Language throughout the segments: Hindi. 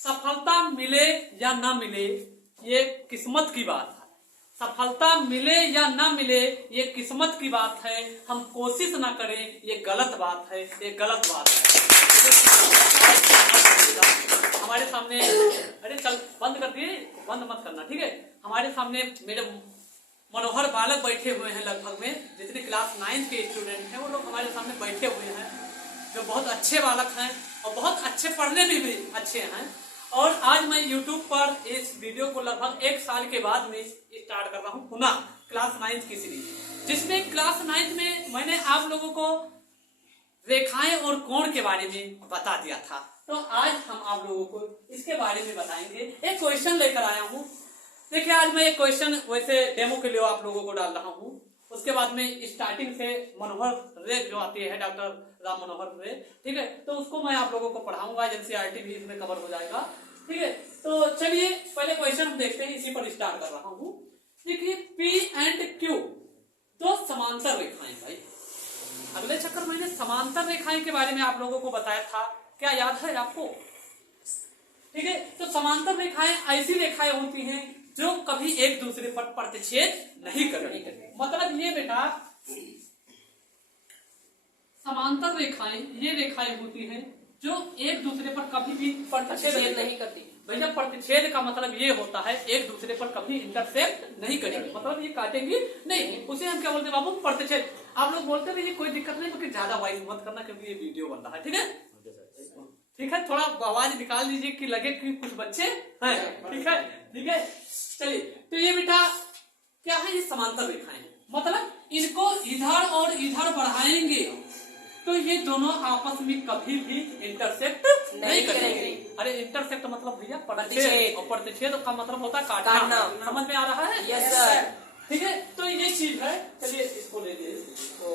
सफलता मिले या ना मिले ये किस्मत की बात है। सफलता मिले या ना मिले ये किस्मत की बात है। हम कोशिश ना करें ये गलत बात है, ये गलत बात है। हमारे सामने, अरे चल बंद कर दिए, बंद मत करना, ठीक है। हमारे सामने मेरे मनोहर बालक बैठे हुए हैं, लगभग में जितने क्लास 9 के स्टूडेंट हैं वो लोग हमारे सामने बैठे हुए हैं, जो बहुत अच्छे बालक हैं और बहुत अच्छे पढ़ने में भी अच्छे हैं। और आज मैं YouTube पर इस वीडियो को लगभग 1 साल के बाद में स्टार्ट कर रहा हूँ, पुनः क्लास 9 की सीरीज, जिसमें क्लास 9 में मैंने आप लोगों को रेखाएं और कोण के बारे में बता दिया था। तो आज हम आप लोगों को इसके बारे में बताएंगे। एक क्वेश्चन लेकर आया हूँ। देखिए, आज मैं एक क्वेश्चन वैसे डेमो के लिए आप लोगों को डाल रहा हूँ। उसके बाद में स्टार्टिंग से मनोहर रे जो आती है, डॉक्टर राम मनोहर रे, ठीक है, तो उसको मैं आप लोगों को पढ़ाऊंगा। NCERT भी इसमें कवर हो जाएगा, ठीक है। तो चलिए पहले क्वेश्चन हम देखते हैं, इसी पर स्टार्ट कर रहा हूँ। देखिए, P and Q दो समांतर रेखाएं। भाई अगले चक्कर मैंने समांतर रेखाएं के बारे में आप लोगों को बताया था, क्या याद है आपको? ठीक है, तो समांतर रेखाएं ऐसी रेखाएं होती हैं जो कभी एक दूसरे पर प्रतिच्छेद नहीं करेंगी। मतलब ये बेटा, समांतर रेखाएं ये रेखाएं होती हैं जो एक दूसरे पर कभी भी प्रतिच्छेद नहीं करती। भैया, प्रतिच्छेद का मतलब ये होता है एक दूसरे पर कभी इंटरसेक्ट नहीं करेंगे, मतलब ये काटेंगी नहीं। उसे हम क्या बोलते हैं बाबू? प्रतिच्छेद। आप लोग बोलते हैं कोई दिक्कत नहीं, क्योंकि ज्यादा वाइस मत करना, क्योंकि ये वीडियो बन रहा है, ठीक है। ठीक है, थोड़ा आवाज निकाल लीजिए कि लगे कि कुछ बच्चे हैं, ठीक है, ठीक है। चलिए, तो ये बेटा क्या है? ये समांतर रेखाएं, मतलब इनको इधर और इधर बढ़ाएंगे तो ये दोनों आपस में कभी भी इंटरसेक्ट नहीं करेंगे। अरे इंटरसेक्ट मतलब भैया प्रतिच्छेद, और प्रतिच्छेद का मतलब होता है काटना। समझ में आ रहा है? Yes sir. ठीक है, तो ये चीज है। चलिए इसको ले लीजिए, तो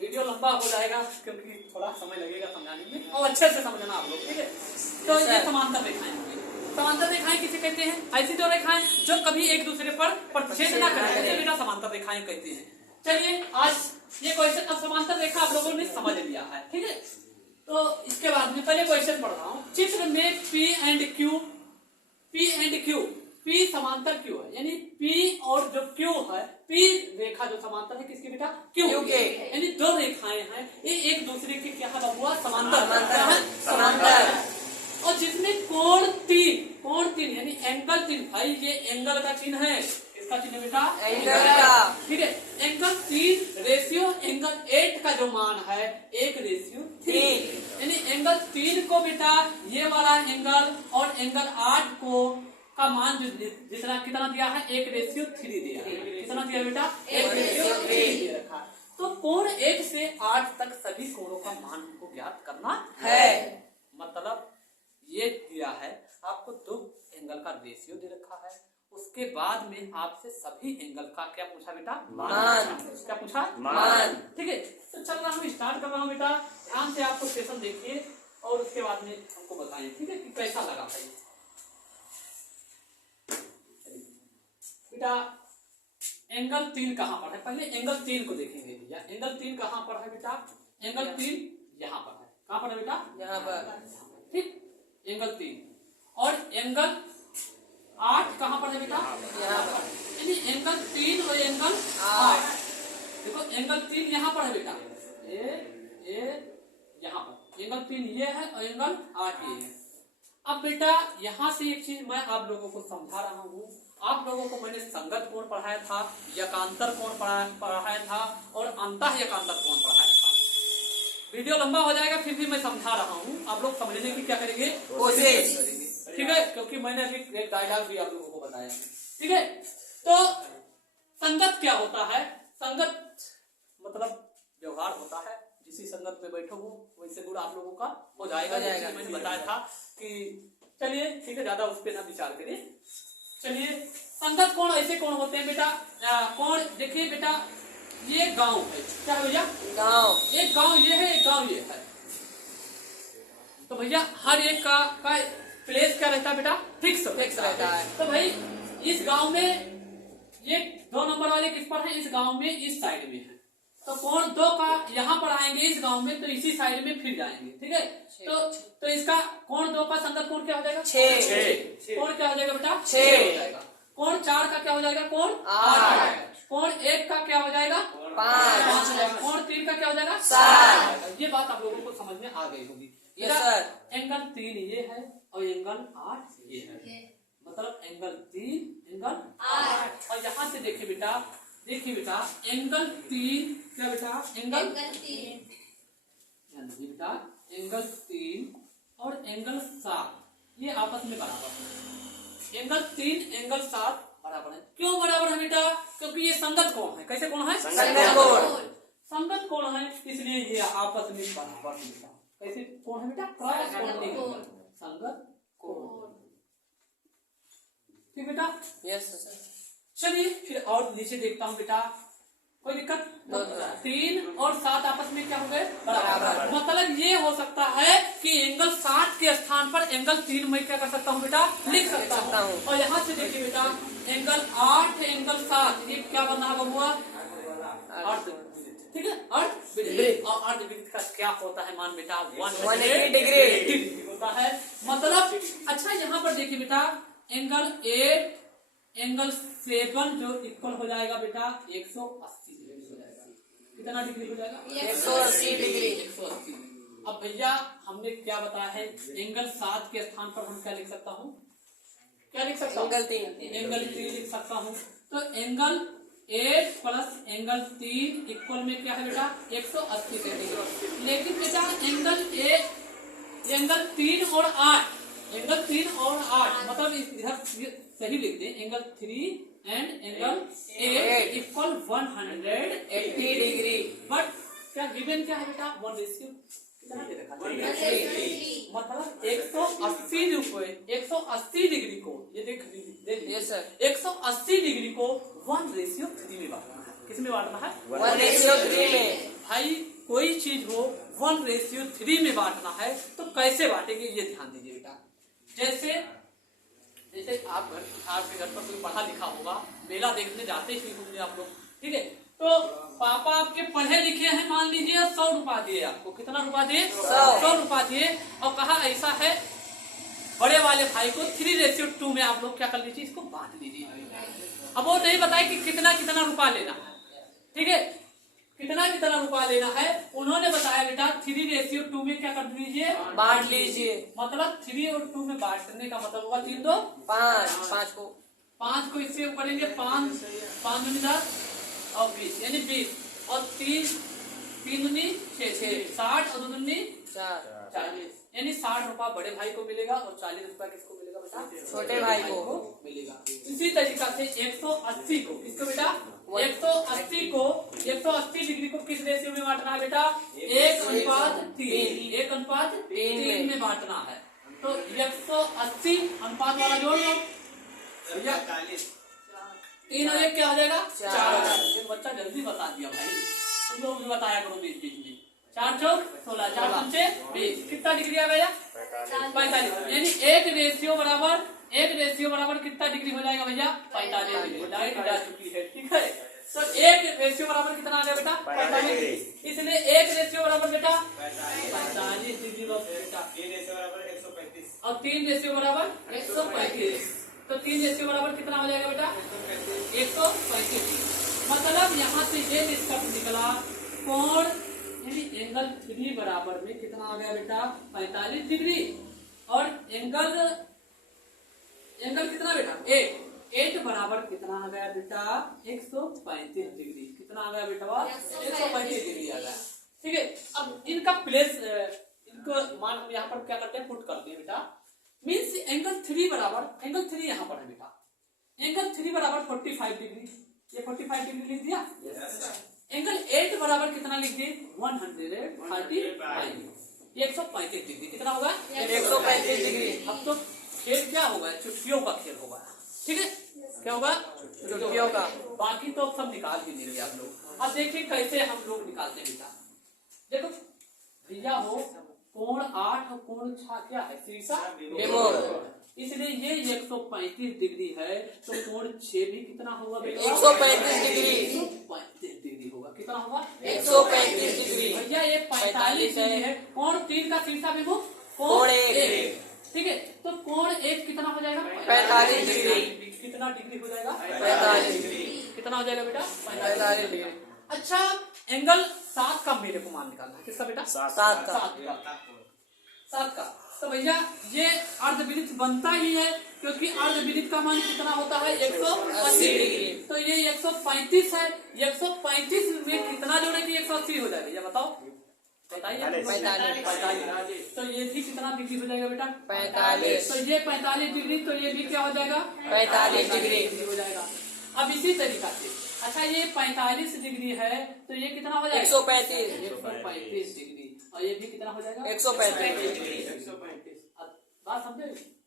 वीडियो लंबा हो जाएगा क्योंकि थोड़ा समय लगेगा समझाने में, और अच्छे से समझना आप लोग, ठीक है। तो ये समांतर रेखाएं होंगी। समांतर रेखाएं किसे कहते हैं? ऐसी दो रेखाएं जो कभी एक दूसरे पर प्रतिच्छेद ना करें, इसे बेटा समांतर रेखाएं कहते हैं। चलिए, आज ये क्वेश्चन, अब समांतर रेखा आप लोगों ने समझ लिया है, ठीक है। तो इसके बाद में पहले क्वेश्चन पढ़ रहा हूँ। चित्र में P and Q, P समांतर Q है, यानी P और जो Q है, P रेखा जो समांतर है किसकी बेटा? Q के। यानी दो रेखाएं हैं, ये एक दूसरे के क्या है बाबुआ? समांतर। और जिसमें कोण 3 यानी एंगल 3, भाई ये एंगल का चिन्ह है, इसका चिन्ह बेटा एंगल का, ठीक है। एंगल 3 रेशियो एंगल 8 का जो मान है 1:3, यानी एंगल 3 को बेटा ये वाला एंगल और एंगल 8 को का मान जितना कितना दिया है? 1:3 दिया है। कितना दिया बेटा? 1:3 दिया रखा। तो कोण 1 से 8 तक सभी कोणों का मान हमको ज्ञात करना है। मतलब ये दिया है आपको, 2 एंगल का रेशियो दे रखा है, उसके बाद में आपसे सभी एंगल का क्या पूछा बेटा? मान। क्या पूछा? मान। ठीक है, तो चल रहा हूँ, स्टार्ट कर रहा हूँ बेटा। ध्यान से आपको क्वेश्चन देखिए और उसके बाद में हमको बताइए, ठीक है, कि कैसा लगा भाई। बेटा एंगल 3 कहाँ पर है? पहले एंगल 3 को देखेंगे भैया। एंगल 3 कहाँ पर है बेटा? एंगल 3 यहाँ पर है। कहाँ पर है बेटा? यहाँ पर, ठीक। एंगल 3 और एंगल 8 कहाँ पर है बेटा? यहाँ पर। यानी एंगल 3 और एंगल 8, देखो एंगल 3 यहाँ पर है बेटा, ये यहाँ पर एंगल 3 ये है और एंगल 8 ये है। अब बेटा यहाँ से एक चीज मैं आप लोगों को समझा रहा हूँ। आप लोगों को मैंने संगत कोण पढ़ाया था, यकांतर कोण पढ़ाया था और अंतः यकांतर कोण पढ़ाया था। वीडियो लंबा हो जाएगा, फिर भी मैं समझा रहा हूँ, आप लोग समझने की क्या करेंगे? कोशिश करेंगे, ठीक है, क्योंकि मैंने अभी एक डायलॉग भी आप लोगों को बताया, ठीक है। तो संगत क्या होता है? संगत मतलब व्यवहार होता है, जिसी संगत में बैठो हो वैसे गुण आप लोगों का हो जाएगा। मैंने बताया था कि चलिए ठीक है, ज्यादा उस पर ना विचार करिए। चलिए, संगत कोण ऐसे कोण होते हैं बेटा। कोण देखिए बेटा, ये गांव है, क्या है भैया? गांव। एक गांव ये है, एक गांव ये है। तो भैया हर एक का प्लेस क्या रहता है बेटा? फिक्स रहता है। तो भाई इस गांव में ये 2 नंबर वाले किस पर है? इस गांव में इस साइड में है, तो कोण 2 का यहाँ पर आएंगे इस गांव में, तो इसी साइड में फिर जाएंगे, ठीक है। तो इसका कोण 2 का संगत कोण क्या हो जाएगा? 6। कोण क्या हो जाएगा बेटा? 6 हो जाएगा। कोण 4 का क्या हो जाएगा? कोण 8। कोण 1 का क्या हो जाएगा? 5। कोण 3 का क्या हो जाएगा? 7। ये बात आप लोगों को समझ में आ गई होगी। Yes sir. एंगल 3 ये है और एंगल 8 ये है, मतलब एंगल 3 एंगल 8। और यहाँ से देखिए बेटा एंगल 3 क्या बेटा? एंगल 3 बेटा एंगल 3 और एंगल 7 ये आपस में बराबर है। एंगल 3 एंगल 7 बराबर है। क्यों बराबर है बेटा? क्योंकि ये संगत कोण है। कैसे कोण है? संगत कोण है, इसलिए ये आपस में बराबर है। कैसे कोण है बेटा? क्रॉस कोण, संगत कोण, ठीक बेटा? Yes sir. चलिए फिर और नीचे देखता हूँ बेटा, कोई दिक्कत? 3 और 7 आपस में क्या हो गए? बराबर। मतलब ये हो सकता है कि एंगल 7 के स्थान पर एंगल 3 मैं क्या कर सकता हूँ बेटा? लिख सकता हूँ। और यहाँ से देखिए बेटा एंगल 8 एंगल 7 ये क्या बना हुआ? अर्ध, ठीक है, अर्धवृत्त। और अर्धवृत्त का क्या होता है मान बेटा? 180 डिग्री होता है। मतलब अच्छा यहाँ पर देखिए बेटा एंगल 8 एंगल 7 जो इक्वल हो जाएगा बेटा 180 डिग्री हो जाएगा। कितना डिग्री हो जाएगा? 180 डिग्री। 180। अब भैया हमने क्या बताया है? एंगल 7 के स्थान पर हम क्या लिख सकता हूँ? क्या लिख सकता हूँ? एंगल 3 लिख सकता हूँ। तो एंगल 8 प्लस एंगल 3 इक्वल में क्या है बेटा? 180 डिग्री। लेकिन बेटा एंगल 3 और 8 मतलब इधर सही लिख दें, angle 3 and angle 8 equal 180 degree. But क्या गिवन क्या है बेटा? 1 मतलब 180 डिग्री को ये देख यस सर। 180 डिग्री को 1:3 में बांटना है। किस में बांटना है? 1:3 में। भाई कोई चीज हो 1:3 में बांटना है तो कैसे बांटेंगे ये ध्यान दीजिए बेटा। जैसे आपके घर पर कोई पढ़ा लिखा होगा, मेला देखने जाते ही होंगे आप लोग, ठीक है। तो पापा आपके पढ़े लिखे हैं, मान लीजिए 100 रुपया दिए आपको। कितना रुपया दिए? 100 रुपया दिए। और कहा ऐसा है बड़े वाले भाई को 3:2 में आप लोग क्या कर लीजिए, इसको बांट लीजिए। अब वो नहीं बताए कि कितना कितना रुपया लेना है, ठीक है, कितना कितना रुपया लेना है। उन्होंने बताया बेटा 3:2 में क्या कर दीजिए? बांट लीजिए। मतलब 3 और 2 में बांटने का मतलब होगा 3 2 5 5 को इससे करेंगे 5 दूनी 10 और 20 यानी 20 और 3 दूनी 6 60 और 2 दूनी 40 यानी 60 रुपया बड़े भाई को मिलेगा और 40 रुपया किसको मिलेगा बेटा? छोटे भाई को मिलेगा। इसी तरीका से 180 को किसको बेटा? 180 डिग्री को किस रेशियो में बांटना है बेटा? 1:3 में बांटना है। तो 180 अनुपात वाला जोड़ लो, 3 और 1 क्या हो जाएगा? 4। बच्चा जल्दी बता दिया भाई, तुम लोग भी बताया करो बीच बीच में। 4 चौक 16, 4 पंचे 20, कितना डिग्री आ गया? 45। यानी 1:1 बराबर कितना डिग्री हो जाएगा भैया? 45 डिग्री। लाइट जा चुकी है, ठीक है। तो 1:1 बराबर कितना आ गया बेटा? 45 डिग्री। इसलिए 1:1 बराबर बेटा 45 डिग्री बेटा। और 3:1 बराबर 135। तो 3:1 बराबर कितना हो जाएगा बेटा? 135। मतलब यहाँ से ये निष्कर्ष निकला कोण यानी एंगल 3 बराबर में कितना आ गया बेटा? 45 डिग्री। और एंगल कितना बेटा? 8 बराबर कितना आ गया बेटा? 135 डिग्री। कितना आ गया बेटा? 135 डिग्री आ गया, ठीक है। अब इनका प्लेस इनको मान हम यहाँ पर क्या करते हैं? पुट करते हैं बेटा। मीन्स एंगल 3 यहाँ पर है बेटा। एंगल 3 बराबर 45 डिग्री, ये 45 डिग्री लिख दिया। एंगल 8 बराबर कितना लिख दिए? 135, 135 डिग्री। कितना होगा? 135 डिग्री। अब तो खेल क्या होगा? चुटकियों का खेल होगा, ठीक है। क्या होगा? चुटकियों का। बाकी तो सब निकाल ही लेंगे आप लोग। अब देखिए कैसे हम लोग निकालते हैं बेटा। देखो भैया हो कोण 8 और कोण 6 क्या है? शीर्षा इसलिए ये 135 डिग्री है, तो कोण 6 भी कितना होगा बेटा? 135 डिग्री। 135 डिग्री होगा। कितना होगा? 135 डिग्री। भैया ये 45 डिग्री है। कोण 3 का शीर्षा बिंदु कोण 1। ठीक है, तो कोण 1 कितना हो जाएगा? 45 डिग्री। कितना डिग्री हो जाएगा? 45 डिग्री। कितना हो जाएगा बेटा? 45 डिग्री। अच्छा, एंगल 7 का मेरे को मान निकालना है। किसका बेटा? 7 का। 7 का। तो भैया ये अर्धवृत्त बनता ही है, क्योंकि अर्धवृत्त का मान कितना होता है? 180 डिग्री। तो ये 135 है। 135 में कितना जोड़ेंगे? 180 हो जाएगा। ये बताओ, बताइए। 45। तो ये भी कितना डिग्री हो जाएगा बेटा? 45। तो ये 45 डिग्री, तो ये भी क्या हो जाएगा? 45 डिग्री हो जाएगा। अब इसी तरीका से, अच्छा ये 45 डिग्री है, तो ये कितना हो जाएगा? 135 डिग्री। और ये भी कितना हो जाएगा? 135। बात समझे?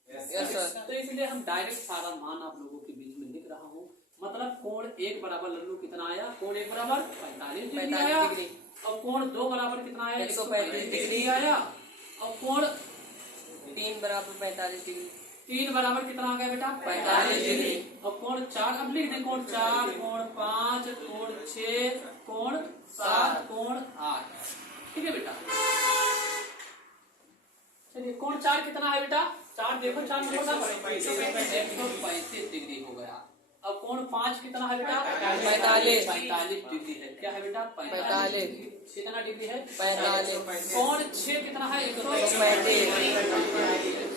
Yes sir. तो इसलिए हम डायरेक्ट सारा मान आप लोगों के बीच में लिख रहा हूँ। मतलब कोण 1 बराबर लल्लू कितना आया? कोण 1 बराबर 45 डिग्री आया। और कोण 2 बराबर कितना आया? 135 डिग्री आया। और कोण 3 बराबर 45 डिग्री। 3 बराबर कितना आ गया बेटा? 45 डिग्री। और कोण 4 अब लिख दें। कोण 4, कोण 5, कोण 6, कोण 7, कोण 8। ठीक है बेटा? चलिए, कोण 4 कितना है बेटा? 4 देखो, 4 नंबर का 135 डिग्री हो गया। अब कोण 5 कितना है बेटा? 45 डिग्री है। क्या है बेटा? 45। कितना डिग्री है? 45। कोण 6 कितना है? 135।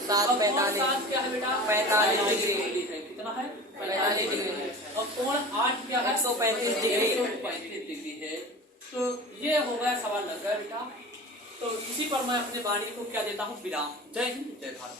7 क्या है बेटा? 45 डिग्री है। कितना है? 45 डिग्री। और कोण 8 क्या है? 135 डिग्री। 135 डिग्री है। तो ये हो गया, सवाल लग गया बेटा। तो इसी पर मैं अपने वाणी को क्या देता हूँ? विराम। जय हिंद, जय भारत।